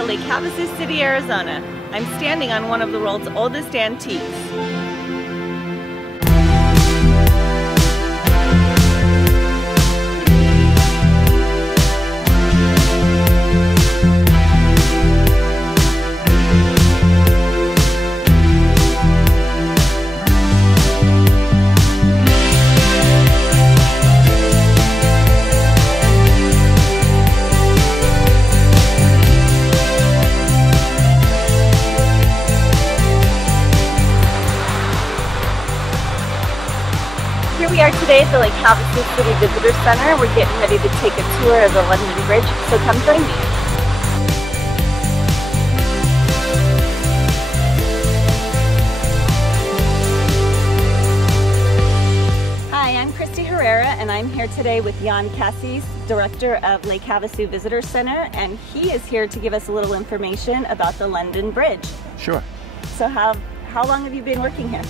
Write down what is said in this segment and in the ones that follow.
to Lake Havasu City, Arizona. I'm standing on one of the world's oldest antiques. Here we are today at the Lake Havasu City Visitor Center. We're getting ready to take a tour of the London Bridge, so come join me. Hi, I'm Christy Herrera, and I'm here today with Jan Cassis, Director of Lake Havasu Visitor Center, and he is here to give us a little information about the London Bridge. Sure. So how long have you been working here?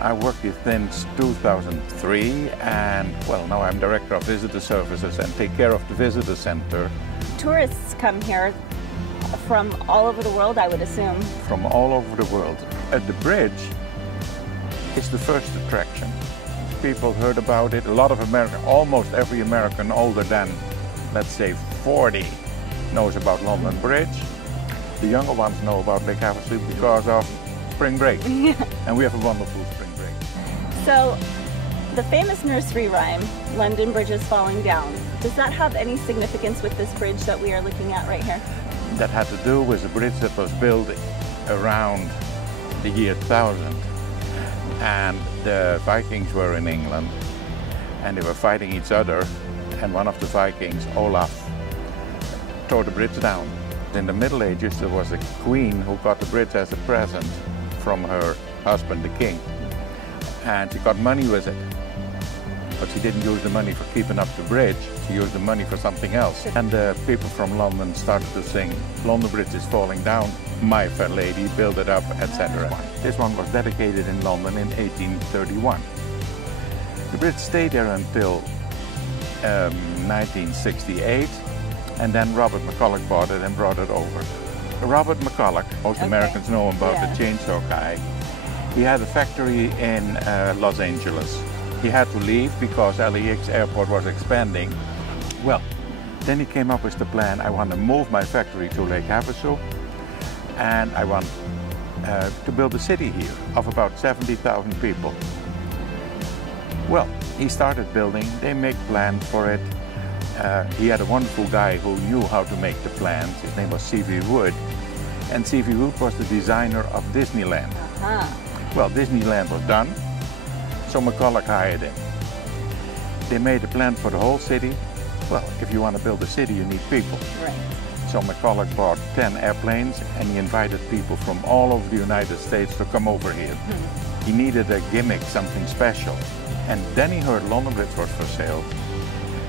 I worked here since 2003, and well, now I'm Director of Visitor Services and take care of the visitor center. Tourists come here from all over the world, I would assume. From all over the world. The bridge is the first attraction. People heard about it. A lot of Americans, almost every American older than, let's say, 40 knows about London Bridge. The younger ones know about Lake Havasu because of spring break. And we have a wonderful spring break. So, the famous nursery rhyme, London Bridge is falling down, does that have any significance with this bridge that we are looking at right here? That had to do with a bridge that was built around the year 1000. And the Vikings were in England, and they were fighting each other, and one of the Vikings, Olaf, tore the bridge down. In the Middle Ages, there was a queen who got the bridge as a present from her husband, the king. And she got money with it. But she didn't use the money for keeping up the bridge, she used the money for something else. And the people from London started to sing, London Bridge is falling down, my fair lady, build it up, etc. This one was dedicated in London in 1831. The bridge stayed there until 1968, and then Robert McCulloch bought it and brought it over. Robert McCulloch, most Americans know him about the chainsaw guy. He had a factory in Los Angeles. He had to leave because LAX airport was expanding. Well, then he came up with the plan, I want to move my factory to Lake Havasu, and I want to build a city here of about 70,000 people. Well, he started building, they make plans for it. He had a wonderful guy who knew how to make the plans. His name was C.V. Wood. And C.V. Wood was the designer of Disneyland. Well, Disneyland was done, so McCulloch hired him. They made a plan for the whole city. Well, if you want to build a city, you need people. Right. So McCulloch bought 10 airplanes, and he invited people from all over the United States to come over here. He needed a gimmick, something special. And then he heard London Bridge was for sale,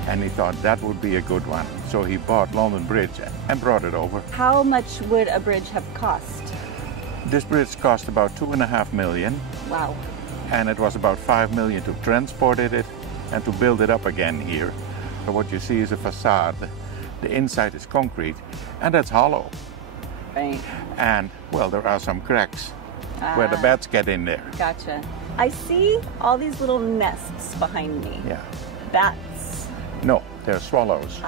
and he thought that would be a good one. So he bought London Bridge and brought it over. How much would a bridge have cost? This bridge cost about $2.5 million. Wow. And it was about $5 million to transport it and to build it up again here. So what you see is a facade. The inside is concrete, and that's hollow. Right. And, well, there are some cracks where the bats get in there. Gotcha. I see all these little nests behind me. Yeah. Bats. No, they're swallows.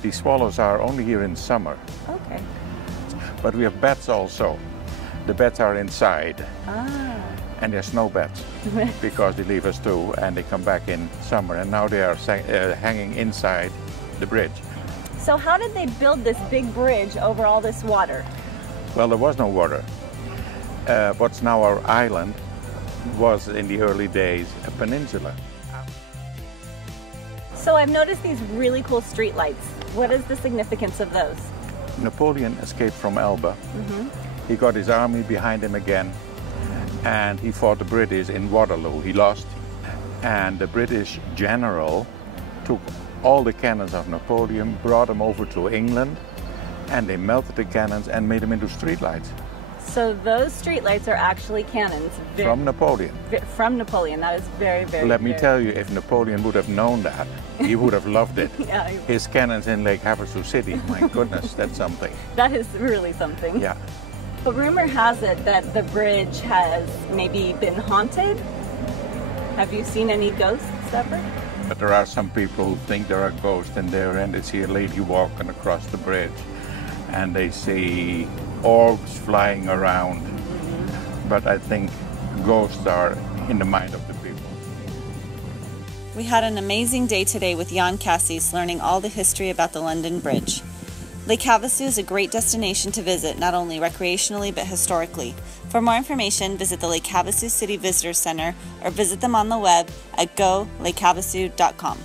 These swallows are only here in summer. Okay. But we have bats also. The bats are inside. And they're snow bats because they leave us too, and they come back in summer, and now they are hanging inside the bridge. So how did they build this big bridge over all this water? Well, there was no water. What's now our island was in the early days a peninsula. So I've noticed these really cool street lights. What is the significance of those? Napoleon escaped from Elba. He got his army behind him again, and he fought the British in Waterloo. He lost, and the British general took all the cannons of Napoleon, brought them over to England, and they melted the cannons and made them into streetlights. So those streetlights are actually cannons. From Napoleon. From Napoleon. That is very, very Let me tell you, if Napoleon would have known that, he would have loved it. Yeah. His cannons in Lake Havasu City, my goodness, that's something. That is really something. Yeah. But rumor has it that the bridge has maybe been haunted. Have you seen any ghosts ever? But there are some people who think there are ghosts in there, and they see a lady walking across the bridge, and they see orbs flying around. But I think ghosts are in the mind of the people. We had an amazing day today with Jan Cassis learning all the history about the London Bridge. Lake Havasu is a great destination to visit, not only recreationally but historically. For more information, visit the Lake Havasu City Visitor Center or visit them on the web at golakehavasu.com.